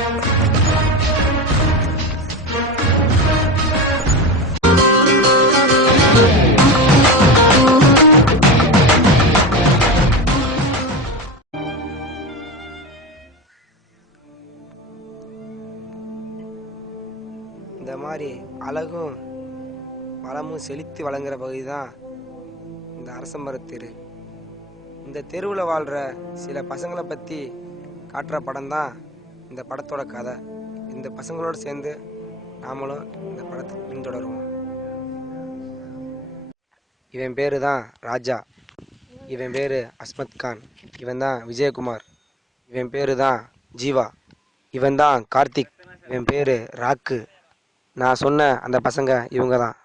இந்த மாதிரி அழகும் வளமும் செழித்து வழங்குற பகுதி தான் இந்த அரசமரத்தெரு. இந்த தெருவில் வாழ்கிற சில பசங்களை பற்றி காட்டுற படம் தான் இந்த படத்தோட கதை. இந்த பசங்களோடு சேர்ந்து நாமளும் இந்த படத்தை பின்தொடருவோம். இவன் பேர் தான் ராஜா, இவன் பேர் அஸ்மத் கான், இவன் தான் விஜயகுமார், இவன் பேர் தான் ஜீவா, இவன் தான் கார்த்திக், இவன் பேர் ராக்கு. நான் சொன்ன அந்த பசங்க இவங்க தான்.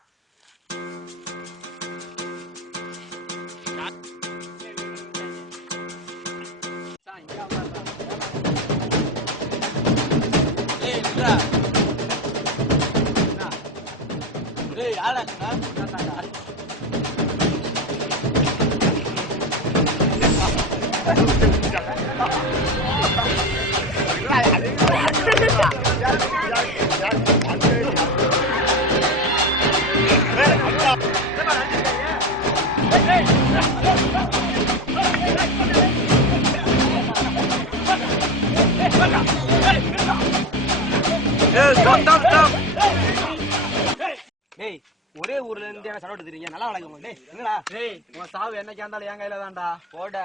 ஒரே ஊர்ல இருந்து சரோட்டு தெரியுங்க நல்லா வளர்க்க என்னடா உன் சாவு என்னைக்கா இருந்தாலும் என் கையில தான்டா போட